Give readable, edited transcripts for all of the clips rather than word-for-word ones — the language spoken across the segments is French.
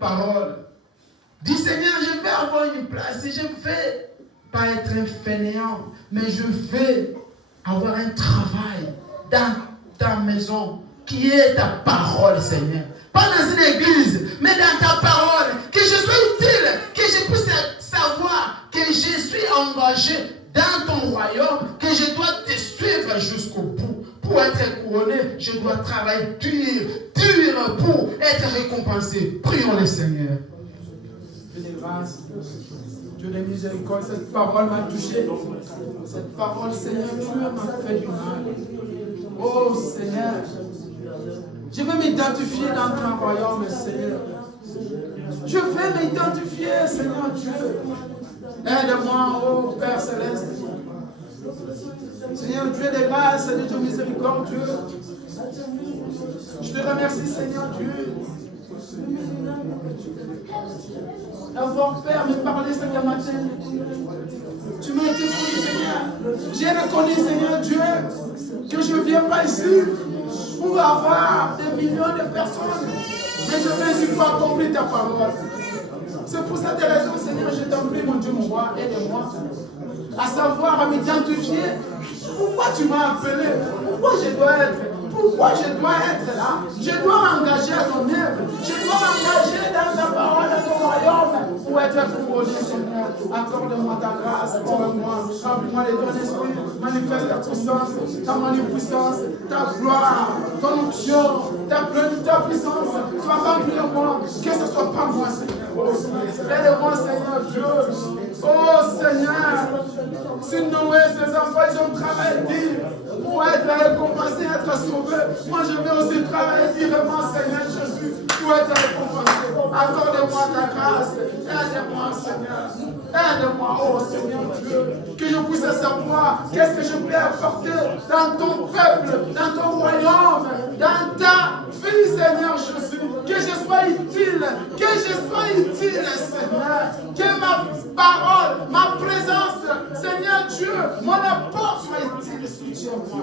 parole. Dis Seigneur, je vais avoir une place et je ne vais pas être un fainéant, mais je vais avoir un travail dans ta maison qui est ta parole, Seigneur. Pas dans une église, mais dans ta parole. Que je sois utile, que je puisse savoir que je suis engagé dans ton royaume, que je dois te suivre jusqu'au bout. Pour être couronné, je dois travailler dur pour être récompensé. Prions le Seigneur. Dieu de grâce, Dieu de miséricorde, cette parole m'a touché. Cette parole, Seigneur, Dieu m'a fait du mal. Oh Seigneur, je veux m'identifier dans ton royaume, Seigneur. Je veux m'identifier, Seigneur Dieu. Aide-moi, oh Père Céleste. Seigneur Dieu de grâce, Dieu de miséricorde, Dieu. Je te remercie, Seigneur Dieu. D'avoir, Père, me parler ce matin. Tu m'as été connu, Seigneur. J'ai reconnu, Seigneur Dieu, que je ne viens pas ici pour avoir des millions de personnes. Mais je viens ici pour accomplir ta parole. C'est pour cette raison, Seigneur, je t'en prie, mon Dieu, mon roi, aide-moi à savoir, à m'identifier. Pourquoi tu m'as appelé? Pourquoi je dois être là? Je dois m'engager à ton œuvre. Je dois m'engager dans ta parole, dans ton royaume, pour être couronné, Seigneur. Accorde-moi ta grâce, accorde-moi. Remplis-moi de ton esprit. Manifeste ta puissance, ta magnificence, ta gloire, ton onction, ta puissance. Sois rempli de moi. Que ce ne soit pas moi, Seigneur. Aide-moi, Seigneur Dieu. Oh Seigneur, si Noé et ses enfants, ils ont travaillé dur pour être récompensés, être sauvés. Moi, je vais aussi travailler durement, Seigneur Jésus, pour être récompensé. Accorde-moi ta grâce. Aide-moi, Seigneur. Aide-moi, oh Seigneur Dieu, que je puisse savoir qu'est-ce que je peux apporter dans ton peuple, dans ton royaume, dans ta vie, Seigneur Jésus. Que je sois utile, Seigneur. Que ma parole, ma présence, Seigneur Dieu, mon apport soit utile. Soutiens-moi.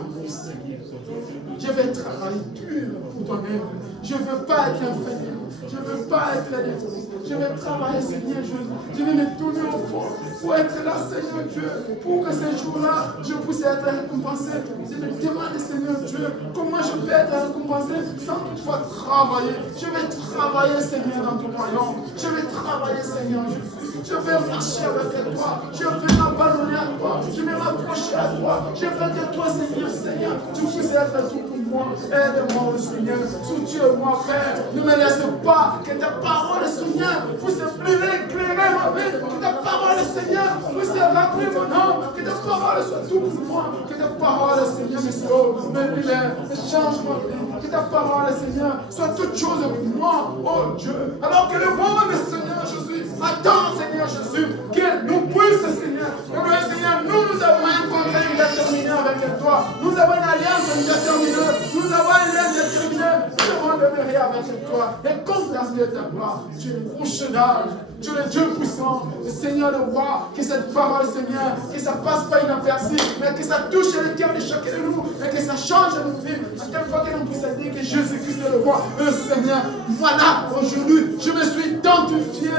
Je vais travailler dur pour ton œuvre. Je ne veux pas être un fainéant. Je ne veux pas être un égoïste. Je vais travailler, Seigneur Jésus. Je vais me tourner au fond pour être là, Seigneur Dieu. Pour que ce jour-là, je puisse être récompensé. Je me demande, Seigneur Dieu, comment je peux être récompensé sans toutefois travailler. Je vais travailler, Seigneur, dans ton royaume. Je vais travailler, Seigneur Jésus. Je vais marcher avec toi. Je vais m'abandonner à toi. Je vais m'approcher à toi. Je veux que toi, Seigneur, tu puisses être tout pour moi. Aide-moi, Seigneur. Soutiens-moi, Père. Ne me laisse pas que ta parole, Seigneur, puisse éclairer ma vie. Que ta parole, Seigneur, puisse remplir mon âme. Que ta parole soit tout pour moi. Que ta parole, Seigneur, me sauve, me libère, me change ma vie. Que ta parole, Seigneur, soit toute chose pour moi, oh Dieu. Alors que le monde, Seigneur Jésus, attends, Seigneur Jésus, que nous puissions, Seigneur. Seigneur, nous avons un contrat indéterminé avec toi. Nous avons une alliance indéterminée. Nous avons un lien déterminé. Nous devons demeurer avec toi. Et contempler ta gloire. Tu es le bouche d'âge. Tu es le Dieu puissant, le Seigneur le roi. Que cette parole, Seigneur, que ça passe pas inaperçu, mais que ça touche le cœur de chacun de nous. Et que ça change nos vies. À chaque fois que nous puissions dire que Jésus-Christ est le roi. Seigneur, voilà, aujourd'hui, je me suis identifié.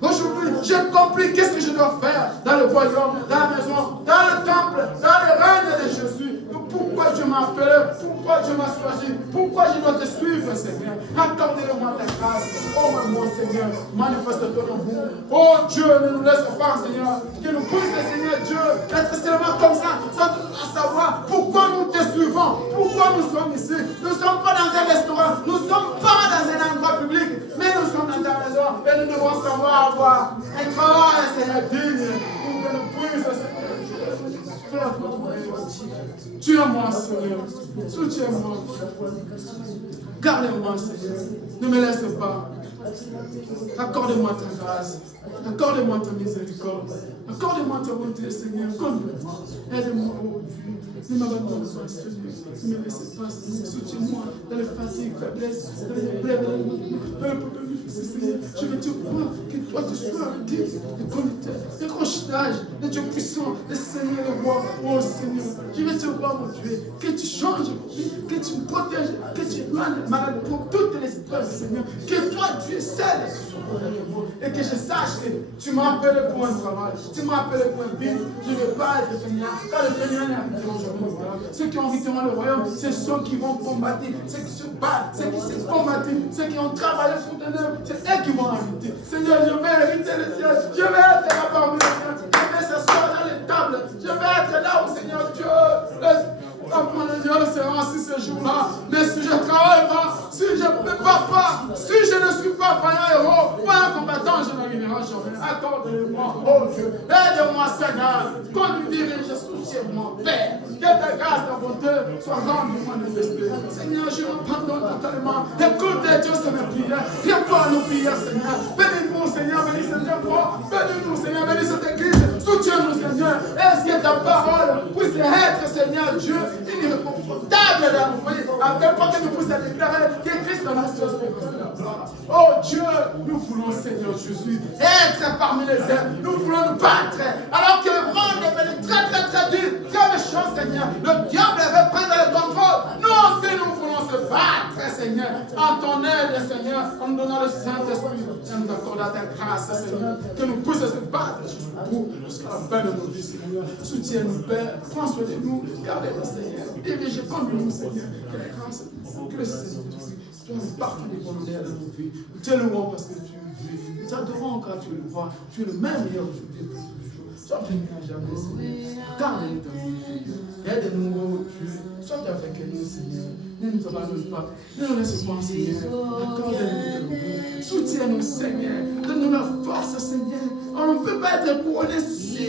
Aujourd'hui, j'ai compris qu'est-ce que je dois faire dans le royaume, dans la maison, dans le temple, dans le règne de Jésus. Pourquoi Dieu m'a appelé, pourquoi Dieu m'a choisi, pourquoi je dois te suivre, Seigneur. Accorde-moi ta grâce. Oh mon Seigneur, manifeste-toi en vous. Oh Dieu, ne nous laisse pas, Seigneur, que nous puissions, Seigneur Dieu, être seulement comme ça, sans savoir pourquoi nous te suivons, pourquoi nous sommes ici. Nous ne sommes pas dans un restaurant, nous ne sommes pas dans un endroit public, mais nous sommes dans ta maison et nous devons savoir avoir un travail, Seigneur, digne, pour que nous puissions, Seigneur, faire votre voyage. Tue-moi, Seigneur. Soutiens-moi. Garde-moi, Seigneur. Ne me laisse pas. Accorde-moi ta grâce. Accorde-moi ta miséricorde. Accorde-moi ta bonté, Seigneur. Complètement. Aide-moi, oh Dieu. Ne m'abandonne pas, Seigneur. Ne me laisse pas, Seigneur. Soutiens-moi dans les fatigues, faiblesses, dans les problèmes. manifester, Seigneur. Je veux te voir, que toi tu sois un Dieu de conducteur, de crochetage, de Dieu puissant, de Seigneur le roi. Oh Seigneur, je veux te voir, mon Dieu, que tu changes ma vie, que tu me protèges, que tu mandes malade pour toutes les épreuves, Seigneur. Que toi tu es seul et que je sache que tu m'as appelé pour un travail, tu m'as appelé pour un but. Je ne veux pas être fainéant, car le fainéant n'est arrivé aujourd'hui. Ceux qui ont victoire le royaume, c'est ceux qui vont combattre, ceux qui se battent, ceux qui se combattent, ceux qui ont travaillé pour ton œuvre, c'est eux qui vont hériter. Seigneur, je vais hériter les cieux, je vais être là parmi les cieux, je vais s'asseoir dans les tables, je vais être là où Seigneur Dieu, enfant de Dieu sera assis ce jour-là. Mais si je travaille pas, si je ne peux pas, si je ne suis pas vaillant héros, pas un combattant, je ne gagnerai jamais. Accorde-moi, oh Dieu, aide-moi Seigneur, qu'on nous dirige, soutiens-moi, Père. Que ta grâce, ta bonté soit rendue manifestée. Seigneur, je me pardonne totalement. Écoute Dieu, c'est mes prières. Réponds à nos prières, Seigneur. Bénis-nous, Seigneur, bénis cet endroit. Bénis-nous, Seigneur, bénis cette église. Soutiens-nous, Seigneur. Est-ce que ta parole puisse être, Seigneur Dieu, irréconfortable dans nos vies, afin que nous puissions déclarer que Christ dans notre chose. Oh Dieu, nous voulons, Seigneur Jésus, être parmi les hommes. Nous voulons nous battre. Alors que le monde est venu très, très, très dur, très méchant, Seigneur. Le diable veut prendre le contrôle. Nous aussi, nous voulons se battre, Seigneur, en ton aide, Seigneur, en nous donnant le Saint-Esprit. Et nous accordons ta grâce, Seigneur, que nous puissions se battre jusqu'à la fin de nos vies, Seigneur. Soutiens-nous, Père. Prends soin de nous. Gardez-nous, Seigneur. Dirigez comme nous, Seigneur. Que la grâce, que le Seigneur soit le parfum des volontaires de nos vies. Nous te louons parce que tu es Dieu. Nous t'adorons car tu es le roi. Tu es le même meilleur aujourd'hui. Sois béni à jamais, Seigneur. Garde-nous dans nos vies. Aide-nous, oh Dieu. Sois avec nous, Seigneur. Ne nous abandonne pas. Ne nous laisse pas, Seigneur. Accorde-nous. Soutiens-nous, Seigneur. Donne-nous la force, Seigneur. On ne peut pas être couronné si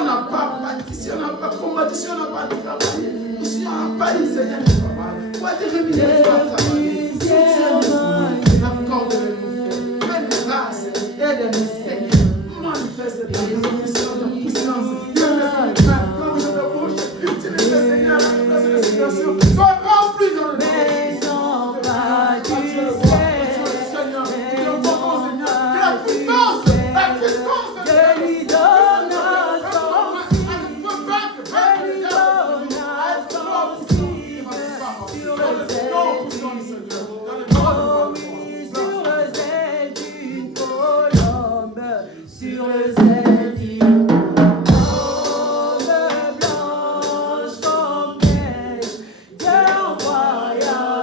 on n'a pas bâti, si on n'a pas combattu, si on n'a pas travaillé, si on n'a pas eu, Seigneur, le travail. Pour être rémunéré par travailler. Soutiens-nous. Accorde-nous. Fais-nous grâce. Aide-nous, Seigneur. Manifeste ta puissance, ta puissance. Sois rempli dans le Seigneur. La puissance de lui donne la force. Sur le zèle d'une colombe, sur le zèle d'une colombe blanche comme neige, Dieu envoya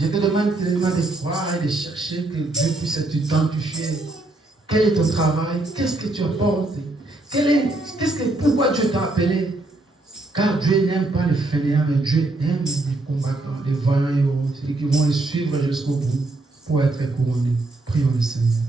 Je te demande tellement de croire et de chercher que Dieu puisse t'identifier. Quel est ton travail? Qu'est-ce que tu apportes? Pourquoi Dieu t'a appelé? Car Dieu n'aime pas les fainéants, mais Dieu aime les combattants, les vaillants et ceux qui vont les suivre jusqu'au bout pour être couronnés. Prions le Seigneur.